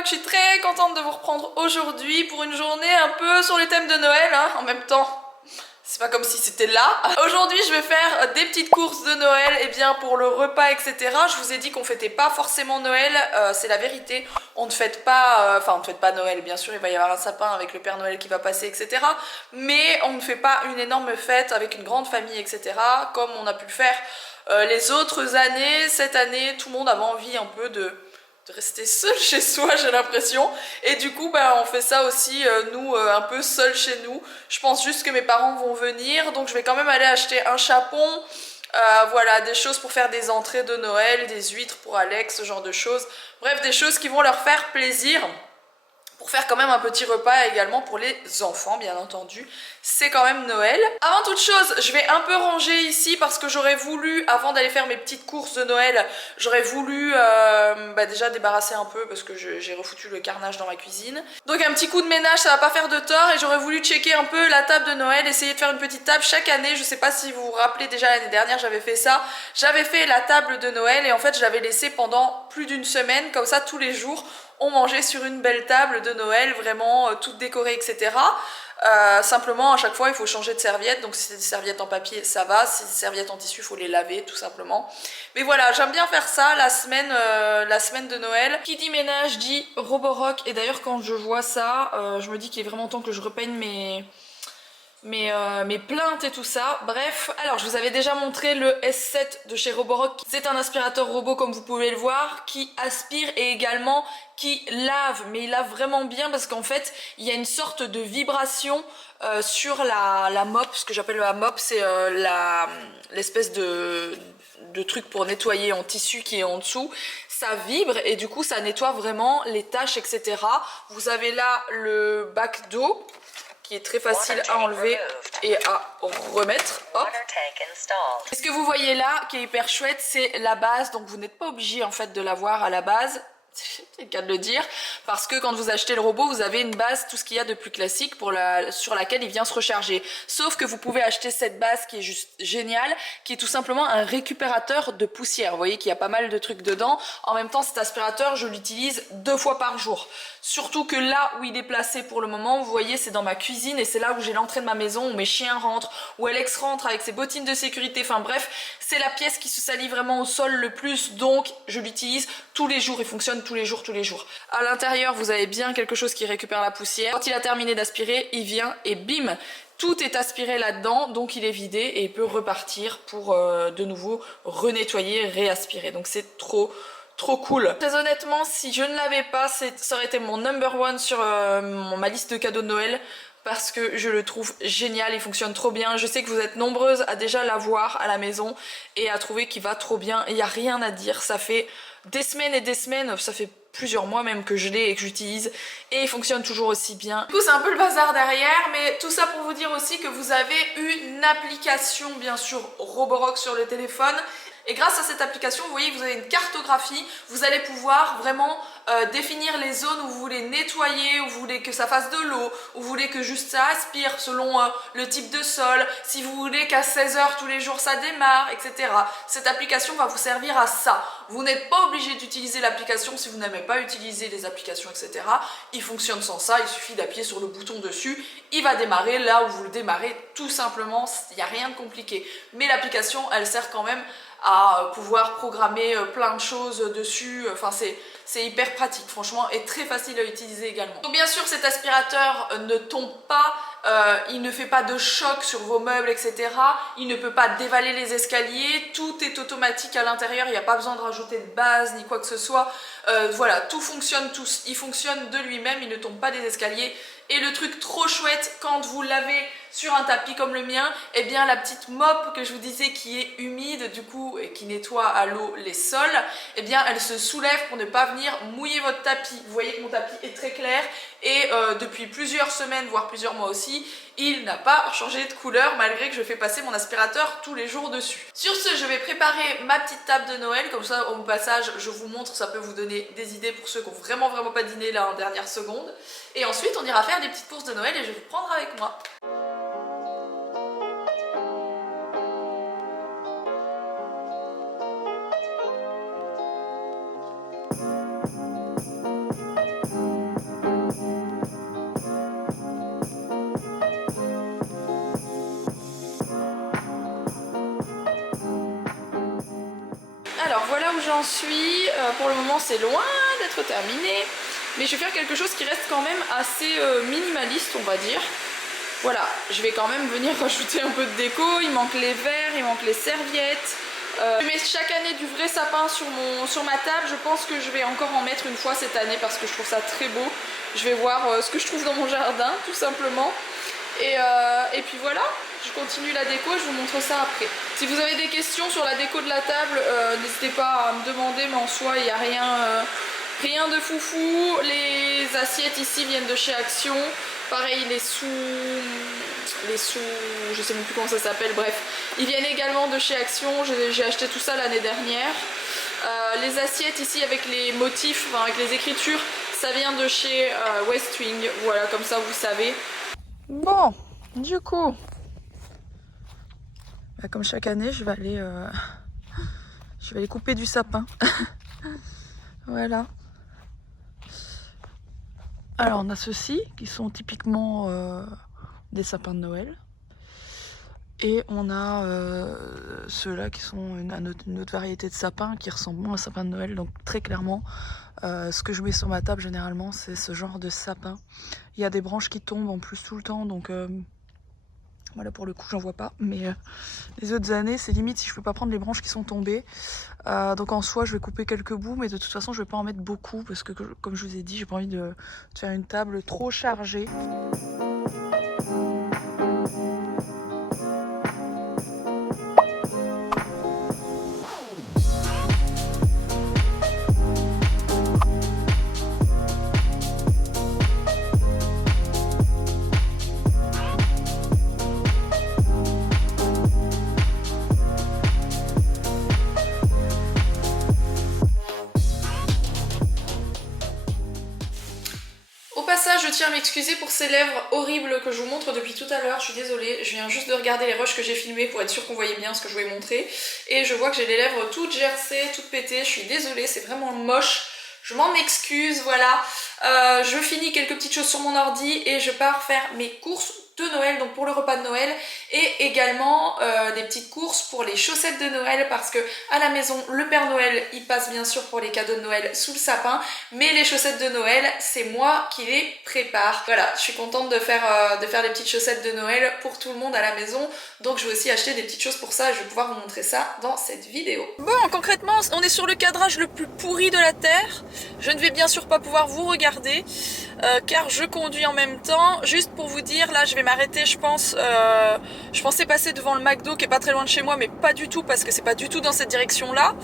Roborock, je suis très contente de vous reprendre aujourd'hui pour une journée un peu sur les thèmes de Noël, hein, en même temps. C'est pas comme si c'était là. Aujourd'hui, je vais faire des petites courses de Noël, et bien pour le repas, etc. Je vous ai dit qu'on fêtait pas forcément Noël, c'est la vérité. On ne fête pas, on ne fête pas Noël, bien sûr, il va y avoir un sapin avec le Père Noël qui va passer, etc. Mais on ne fait pas une énorme fête avec une grande famille, etc. Comme on a pu le faire les autres années. Cette année, tout le monde avait envie un peu de rester seul chez soi, j'ai l'impression, et du coup on fait ça aussi nous un peu seul chez nous. Je pense juste que mes parents vont venir, donc je vais quand même aller acheter un chapon, voilà, des choses pour faire des entrées de Noël, des huîtres pour Alex, ce genre de choses, bref, des choses qui vont leur faire plaisir, pour faire quand même un petit repas également pour les enfants, bien entendu. C'est quand même Noël. Avant toute chose, je vais un peu ranger ici parce que j'aurais voulu, avant d'aller faire mes petites courses de Noël, j'aurais voulu déjà débarrasser un peu parce que j'ai refoutu le carnage dans ma cuisine. Donc un petit coup de ménage, ça va pas faire de tort, et j'aurais voulu checker un peu la table de Noël, essayer de faire une petite table chaque année. Je sais pas si vous vous rappelez, déjà l'année dernière j'avais fait ça. J'avais fait la table de Noël et en fait je l'avais laissée pendant plus d'une semaine, comme ça tous les jours on mangeait sur une belle table de Noël, vraiment toute décorée, etc. Simplement à chaque fois il faut changer de serviette, donc si c'est des serviettes en papier ça va, si c'est des serviettes en tissu il faut les laver tout simplement. Mais voilà, j'aime bien faire ça la semaine de Noël. Qui dit ménage dit Roborock, et d'ailleurs quand je vois ça, je me dis qu'il est vraiment temps que je repeigne mes plaintes et tout ça. Bref, alors je vous avais déjà montré le S7 de chez Roborock. C'est un aspirateur robot comme vous pouvez le voir, qui aspire et également qui lave, mais il lave vraiment bien parce qu'en fait il y a une sorte de vibration sur la mop. Ce que j'appelle la mop, c'est l'espèce de truc pour nettoyer en tissu qui est en dessous. Ça vibre et du coup ça nettoie vraiment les taches, etc. Vous avez là le bac d'eau qui est très facile à enlever et à remettre. Hop. Et ce que vous voyez là qui est hyper chouette, c'est la base, donc vous n'êtes pas obligé en fait de l'avoir à la base. C'est le cas de le dire, parce que quand vous achetez le robot, vous avez une base, tout ce qu'il y a de plus classique sur laquelle il vient se recharger. Sauf que vous pouvez acheter cette base qui est juste géniale, qui est tout simplement un récupérateur de poussière. Vous voyez qu'il y a pas mal de trucs dedans. En même temps, cet aspirateur, je l'utilise 2 fois par jour. Surtout que là où il est placé pour le moment, vous voyez, c'est dans ma cuisine et c'est là où j'ai l'entrée de ma maison, où mes chiens rentrent, où Alex rentre avec ses bottines de sécurité. Enfin bref, c'est la pièce qui se salit vraiment au sol le plus, donc je l'utilise tous les jours. Il fonctionne tous les jours. À l'intérieur, vous avez bien quelque chose qui récupère la poussière. Quand il a terminé d'aspirer, il vient et bim, tout est aspiré là-dedans, donc il est vidé et il peut repartir pour de nouveau renettoyer, réaspirer. Donc c'est trop cool. Très honnêtement, si je ne l'avais pas, ça aurait été mon number one sur ma liste de cadeaux de Noël, parce que je le trouve génial, il fonctionne trop bien. Je sais que vous êtes nombreuses à déjà l'avoir à la maison et à trouver qu'il va trop bien. Il n'y a rien à dire, ça fait des semaines et des semaines, ça fait plusieurs mois même que je l'ai et que j'utilise, et il fonctionne toujours aussi bien. Du coup c'est un peu le bazar derrière, mais tout ça pour vous dire aussi que vous avez une application bien sûr Roborock sur le téléphone. Et grâce à cette application, vous voyez que vous avez une cartographie, vous allez pouvoir vraiment définir les zones où vous voulez nettoyer, où vous voulez que ça fasse de l'eau, où vous voulez que juste ça aspire selon le type de sol, si vous voulez qu'à 16 h tous les jours ça démarre, etc. Cette application va vous servir à ça. Vous n'êtes pas obligé d'utiliser l'application si vous n'aimez pas utiliser les applications, etc. Il fonctionne sans ça, il suffit d'appuyer sur le bouton dessus, il va démarrer là où vous le démarrez, tout simplement, il n'y a rien de compliqué. Mais l'application, elle sert quand même à pouvoir programmer plein de choses dessus, enfin c'est hyper pratique franchement, et très facile à utiliser également. Donc bien sûr cet aspirateur ne tombe pas, il ne fait pas de choc sur vos meubles, etc. Il ne peut pas dévaler les escaliers, tout est automatique à l'intérieur, il n'y a pas besoin de rajouter de base ni quoi que ce soit. Voilà, tout fonctionne, il fonctionne de lui-même, il ne tombe pas des escaliers. Et le truc trop chouette, quand vous l'avez sur un tapis comme le mien, eh bien la petite mop que je vous disais qui est humide du coup et qui nettoie à l'eau les sols, eh bien elle se soulève pour ne pas venir mouiller votre tapis. Vous voyez que mon tapis est très clair et depuis plusieurs semaines, voire plusieurs mois aussi, il n'a pas changé de couleur malgré que je fais passer mon aspirateur tous les jours dessus. Sur ce, je vais préparer ma petite table de Noël, comme ça au passage je vous montre, ça peut vous donner des idées pour ceux qui n'ont vraiment pas dîné là en dernière seconde. Et ensuite on ira faire des petites courses de Noël et je vais vous prendre avec moi. Alors voilà où j'en suis. Pour le moment c'est loin d'être terminé. Mais je vais faire quelque chose qui reste quand même assez minimaliste, on va dire. Voilà, je vais quand même venir rajouter un peu de déco. Il manque les verres, il manque les serviettes. Je mets chaque année du vrai sapin sur ma table. Je pense que je vais encore en mettre une fois cette année parce que je trouve ça très beau. Je vais voir ce que je trouve dans mon jardin, tout simplement. Et puis voilà, je continue la déco, je vous montre ça après. Si vous avez des questions sur la déco de la table, n'hésitez pas à me demander, mais en soi il n'y a rien de foufou. Les assiettes ici viennent de chez Action. Pareil, les sous, je sais même plus comment ça s'appelle, bref. Ils viennent également de chez Action, j'ai acheté tout ça l'année dernière. Les assiettes ici avec les motifs, enfin avec les écritures, ça vient de chez Westwing. Voilà, comme ça vous savez. Bon, du coup, comme chaque année, je vais aller couper du sapin. Voilà. Alors on a ceux-ci qui sont typiquement des sapins de Noël. Et on a ceux-là qui sont une autre variété de sapins qui ressemblent moins à un sapin de Noël. Donc très clairement, ce que je mets sur ma table généralement c'est ce genre de sapin. Il y a des branches qui tombent en plus tout le temps, donc voilà, pour le coup j'en vois pas. Mais les autres années c'est limite si je peux pas prendre les branches qui sont tombées. Donc en soi je vais couper quelques bouts, mais de toute façon je vais pas en mettre beaucoup parce que comme je vous ai dit, j'ai pas envie de faire une table trop chargée. Je tiens à m'excuser pour ces lèvres horribles que je vous montre depuis tout à l'heure, je suis désolée, je viens juste de regarder les rushs que j'ai filmés pour être sûre qu'on voyait bien ce que je voulais montrer, et je vois que j'ai les lèvres toutes gercées, toutes pétées, je suis désolée, c'est vraiment moche, je m'en excuse, voilà. Je finis quelques petites choses sur mon ordi et je pars faire mes courses de Noël, donc pour le repas de Noël, et également des petites courses pour les chaussettes de Noël, parce que à la maison le Père Noël il passe bien sûr pour les cadeaux de Noël sous le sapin, mais les chaussettes de Noël c'est moi qui les prépare. Voilà, je suis contente de faire des petites chaussettes de Noël pour tout le monde à la maison, donc je vais aussi acheter des petites choses pour ça et je vais pouvoir vous montrer ça dans cette vidéo. Bon, concrètement on est sur le cadrage le plus pourri de la terre, je ne vais bien sûr pas pouvoir vous regarder car je conduis en même temps. Juste pour vous dire, là je vais m'arrêter, je pense, je pensais passer devant le McDo qui est pas très loin de chez moi, mais pas du tout parce que c'est pas du tout dans cette direction là.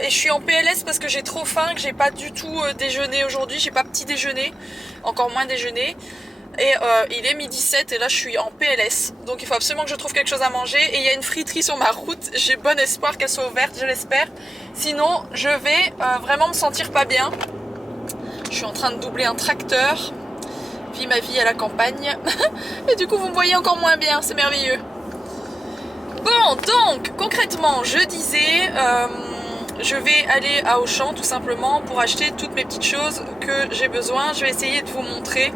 Et je suis en PLS parce que j'ai trop faim, que j'ai pas du tout déjeuné aujourd'hui, j'ai pas petit déjeuner, encore moins déjeuner. Et il est 12h07 et là je suis en PLS, donc il faut absolument que je trouve quelque chose à manger, et il y a une friterie sur ma route, j'ai bon espoir qu'elle soit ouverte, je l'espère, sinon je vais vraiment me sentir pas bien. Je suis en train de doubler un tracteur, vis ma vie à la campagne, et du coup vous me voyez encore moins bien, c'est merveilleux. Bon, donc concrètement je disais, je vais aller à Auchan tout simplement pour acheter toutes mes petites choses que j'ai besoin. Je vais essayer de vous montrer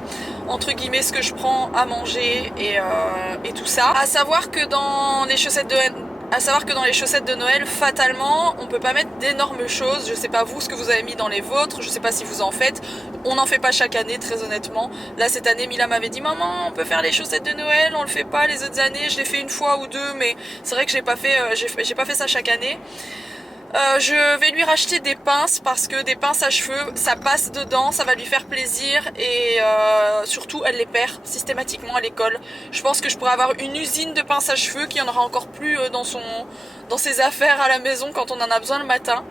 entre guillemets ce que je prends à manger et tout ça. À savoir que dans les chaussettes de Noël, fatalement, on peut pas mettre d'énormes choses. Je sais pas vous ce que vous avez mis dans les vôtres, je sais pas si vous en faites. On n'en fait pas chaque année, très honnêtement. Là, cette année, Mila m'avait dit « Maman, on peut faire les chaussettes de Noël, on le fait pas les autres années. » Je l'ai fait une fois ou deux, mais c'est vrai que j'ai pas fait ça chaque année. Je vais lui racheter des pinces parce que des pinces à cheveux ça passe dedans, ça va lui faire plaisir, et surtout elle les perd systématiquement à l'école. Je pense que je pourrais avoir une usine de pinces à cheveux qui en aura encore plus dans ses affaires à la maison quand on en a besoin le matin.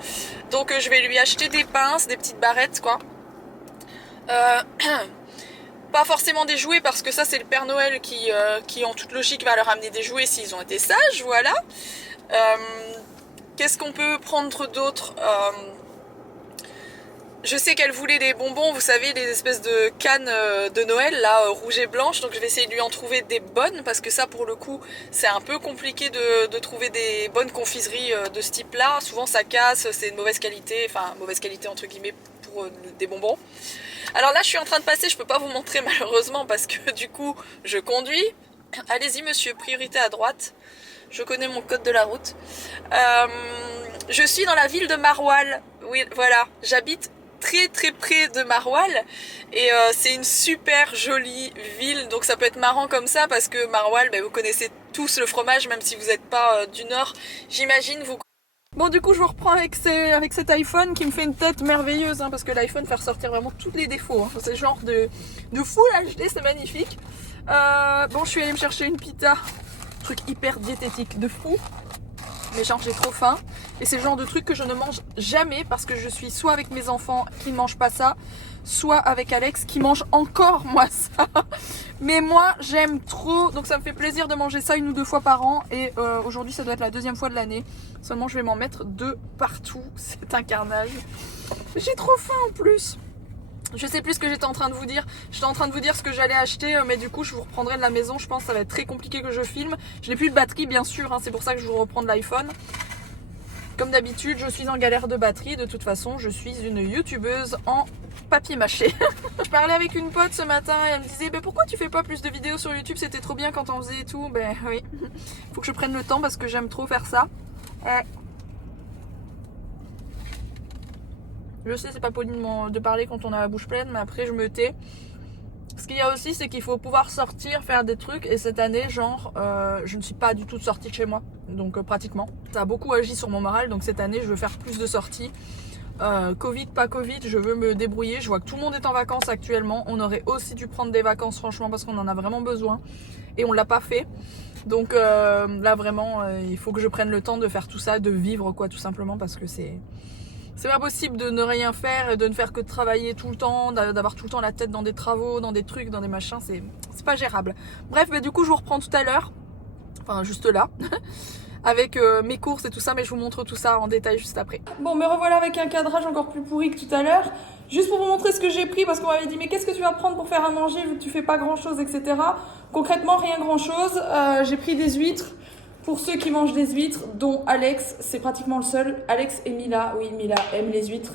Donc je vais lui acheter des pinces, des petites barrettes quoi. Pas forcément des jouets parce que ça c'est le Père Noël qui en toute logique va leur amener des jouets s'ils ont été sages, voilà. Qu'est-ce qu'on peut prendre d'autre? Je sais qu'elle voulait des bonbons, vous savez, les espèces de cannes de Noël, là, rouges et blanches, donc je vais essayer de lui en trouver des bonnes, parce que ça, pour le coup, c'est un peu compliqué de trouver des bonnes confiseries de ce type-là. Souvent, ça casse, c'est de mauvaise qualité, enfin, mauvaise qualité entre guillemets pour des bonbons. Alors là, je suis en train de passer, je peux pas vous montrer malheureusement, parce que du coup, je conduis. Allez-y, monsieur, priorité à droite. Je connais mon code de la route. Je suis dans la ville de Marwal. Oui, voilà, j'habite très près de Marwal et c'est une super jolie ville, donc ça peut être marrant comme ça parce que Marwal, vous connaissez tous le fromage, même si vous n'êtes pas du nord, j'imagine. Bon, du coup je vous reprends avec cet iPhone qui me fait une tête merveilleuse, hein, parce que l'iPhone fait ressortir vraiment tous les défauts, hein. C'est le genre de full HD, c'est magnifique. Bon, je suis allée me chercher une pita, truc hyper diététique de fou. Mais genre j'ai trop faim et c'est le genre de truc que je ne mange jamais parce que je suis soit avec mes enfants qui ne mangent pas ça, soit avec Alex qui mange encore moi ça. Mais moi j'aime trop, donc ça me fait plaisir de manger ça 1 ou 2 fois par an et aujourd'hui ça doit être la 2e fois de l'année. Seulement je vais m'en mettre 2 partout, c'est un carnage. J'ai trop faim en plus. Je sais plus ce que j'étais en train de vous dire. J'étais en train de vous dire ce que j'allais acheter, mais du coup je vous reprendrai de la maison. Je pense que ça va être très compliqué que je filme. Je n'ai plus de batterie bien sûr, hein, c'est pour ça que je vous reprends de l'iPhone. Comme d'habitude, je suis en galère de batterie. De toute façon, je suis une youtubeuse en papier mâché. Je parlais avec une pote ce matin et elle me disait pourquoi tu fais pas plus de vidéos sur YouTube, c'était trop bien quand on faisait et tout. Ben oui, faut que je prenne le temps parce que j'aime trop faire ça. Je sais, c'est pas poli de parler quand on a la bouche pleine, mais après je me tais. Ce qu'il y a aussi, c'est qu'il faut pouvoir sortir, faire des trucs. Et cette année, genre, je ne suis pas du tout sortie de chez moi. Donc pratiquement. Ça a beaucoup agi sur mon moral. Donc cette année, je veux faire plus de sorties. Covid, pas Covid, je veux me débrouiller. Je vois que tout le monde est en vacances actuellement. On aurait aussi dû prendre des vacances, franchement, parce qu'on en a vraiment besoin. Et on l'a pas fait. Donc là, vraiment, il faut que je prenne le temps de faire tout ça, de vivre, quoi, tout simplement, parce que c'est pas possible de ne rien faire, de ne faire que de travailler tout le temps, d'avoir tout le temps la tête dans des travaux, dans des trucs, dans des machins, c'est pas gérable. Bref, du coup je vous reprends tout à l'heure, enfin juste là, avec mes courses et tout ça, mais je vous montre tout ça en détail juste après. Bon, me revoilà avec un cadrage encore plus pourri que tout à l'heure, juste pour vous montrer ce que j'ai pris, parce qu'on m'avait dit mais qu'est-ce que tu vas prendre pour faire à manger vu que tu fais pas grand chose, etc. Concrètement, rien grand chose, j'ai pris des huîtres. Pour ceux qui mangent des huîtres, dont Alex, c'est pratiquement le seul. Alex et Mila, oui, Mila aime les huîtres.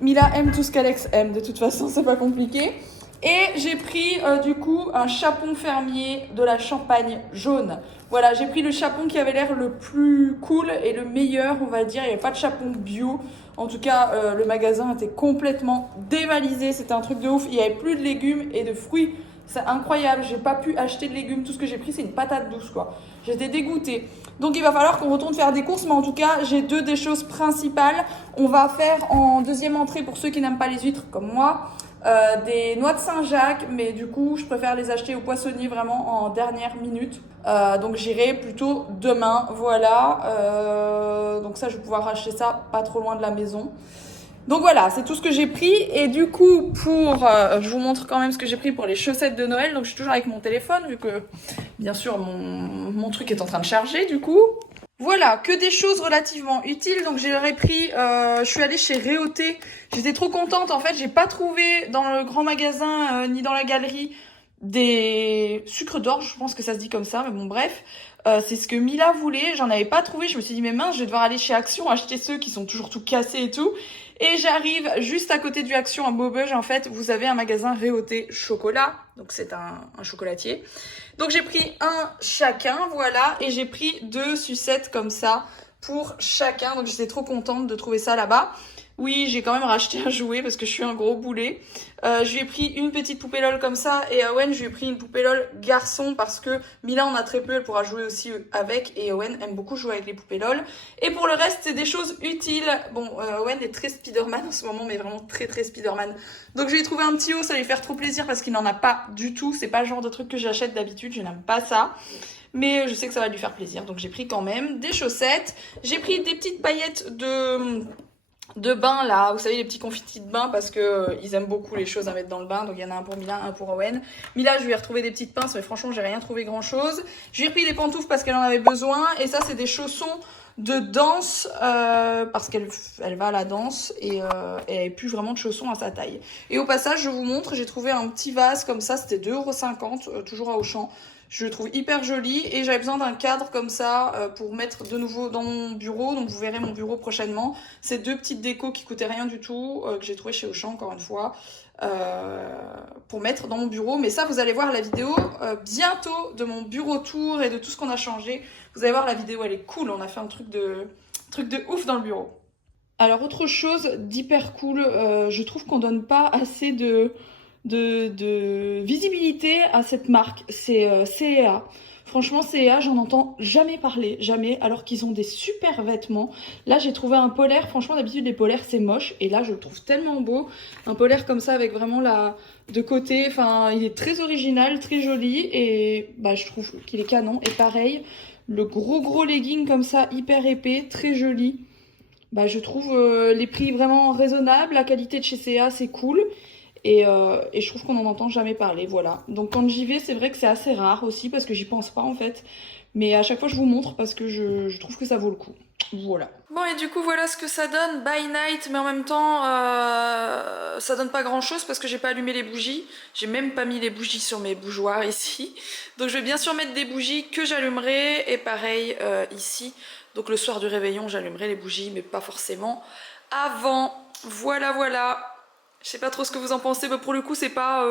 Mila aime tout ce qu'Alex aime, de toute façon, c'est pas compliqué. Et j'ai pris du coup un chapon fermier de la Champagne jaune. Voilà, j'ai pris le chapon qui avait l'air le plus cool et le meilleur, on va dire. Il n'y avait pas de chapon bio. En tout cas, le magasin était complètement dévalisé. C'était un truc de ouf. Il n'y avait plus de légumes et de fruits. C'est incroyable, j'ai pas pu acheter de légumes, tout ce que j'ai pris c'est une patate douce quoi. J'étais dégoûtée. Donc il va falloir qu'on retourne faire des courses, mais en tout cas j'ai des choses principales. On va faire en deuxième entrée pour ceux qui n'aiment pas les huîtres comme moi, des noix de Saint-Jacques, mais du coup je préfère les acheter au poissonnier vraiment en dernière minute. Donc j'irai plutôt demain, voilà. Donc ça je vais pouvoir acheter ça pas trop loin de la maison. Donc voilà, c'est tout ce que j'ai pris. Et du coup, je vous montre quand même ce que j'ai pris pour les chaussettes de Noël. Donc je suis toujours avec mon téléphone, vu que, bien sûr, mon truc est en train de charger, du coup. Voilà, que des choses relativement utiles. Donc j'aurais pris, je suis allée chez Réauté. J'étais trop contente, en fait, j'ai pas trouvé dans le grand magasin, ni dans la galerie, des sucres d'orge, je pense que ça se dit comme ça, mais bon bref. C'est ce que Mila voulait, j'en avais pas trouvé, je me suis dit mais mince, je vais devoir aller chez Action acheter ceux qui sont toujours tout cassés et tout. Et j'arrive juste à côté du Action à Maubeuge, en fait, vous avez un magasin Réauté chocolat, donc c'est un chocolatier. Donc j'ai pris un chacun, voilà, et j'ai pris 2 sucettes comme ça pour chacun, donc j'étais trop contente de trouver ça là-bas. Oui, j'ai quand même racheté un jouet parce que je suis un gros boulet. Je lui ai pris une petite poupée LOL comme ça et Owen, je lui ai pris une poupée LOL garçon parce que Mila en a très peu, elle pourra jouer aussi avec et Owen aime beaucoup jouer avec les poupées LOL. Et pour le reste, c'est des choses utiles. Bon, Owen est très Spider-Man en ce moment, mais vraiment très Spider-Man. Donc je lui ai trouvé un petit haut, ça va lui faire trop plaisir parce qu'il n'en a pas du tout. C'est pas le genre de truc que j'achète d'habitude, je n'aime pas ça. Mais je sais que ça va lui faire plaisir, donc j'ai pris quand même des chaussettes. J'ai pris des petites paillettes de bain là, vous savez les petits confitis de bain parce que ils aiment beaucoup les choses à mettre dans le bain, donc il y en a un pour Mila, un pour Owen. Mila je lui ai retrouvé des petites pinces mais franchement j'ai rien trouvé grand chose. Je lui ai pris des pantoufles parce qu'elle en avait besoin et ça c'est des chaussons de danse parce qu'elle va à la danse et elle n'avait plus vraiment de chaussons à sa taille. Et au passage je vous montre, j'ai trouvé un petit vase comme ça, c'était 2,50 €, toujours à Auchan. Je le trouve hyper joli et j'avais besoin d'un cadre comme ça pour mettre de nouveau dans mon bureau. Donc vous verrez mon bureau prochainement. C'est 2 petites décos qui coûtaient rien du tout, que j'ai trouvé chez Auchan encore une fois, pour mettre dans mon bureau. Mais ça vous allez voir la vidéo bientôt de mon bureau tour et de tout ce qu'on a changé. Vous allez voir la vidéo, elle est cool. On a fait un truc Truc de ouf dans le bureau. Alors autre chose d'hyper cool, je trouve qu'on donne pas assez de visibilité à cette marque, c'est CEA. Franchement, CEA, j'en entends jamais parler, jamais, alors qu'ils ont des super vêtements. Là, j'ai trouvé un polaire, franchement, d'habitude, les polaires, c'est moche, et là, je le trouve tellement beau. Un polaire comme ça, avec vraiment la... de côté, enfin, il est très original, très joli, et bah, je trouve qu'il est canon. Et pareil, le gros legging comme ça, hyper épais, très joli. Bah, je trouve les prix vraiment raisonnables, la qualité de chez CA c'est cool et je trouve qu'on n'en entend jamais parler, voilà. Donc quand j'y vais, c'est vrai que c'est assez rare aussi parce que j'y pense pas en fait. Mais à chaque fois, je vous montre parce que je trouve que ça vaut le coup. Voilà. Bon, et du coup, voilà ce que ça donne by night, mais en même temps, ça donne pas grand chose parce que j'ai pas allumé les bougies. J'ai même pas mis les bougies sur mes bougeoirs ici. Donc, je vais bien sûr mettre des bougies que j'allumerai et pareil ici. Donc, le soir du réveillon, j'allumerai les bougies, mais pas forcément avant. Voilà, voilà. Je sais pas trop ce que vous en pensez, mais pour le coup, c'est pas.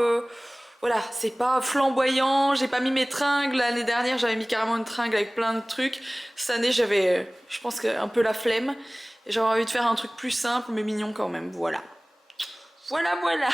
Voilà, c'est pas flamboyant, j'ai pas mis mes tringles. L'année dernière, j'avais mis carrément une tringle avec plein de trucs. Cette année, j'avais, je pense, un peu la flemme. Et j'aurais envie de faire un truc plus simple, mais mignon quand même. Voilà. Voilà, voilà.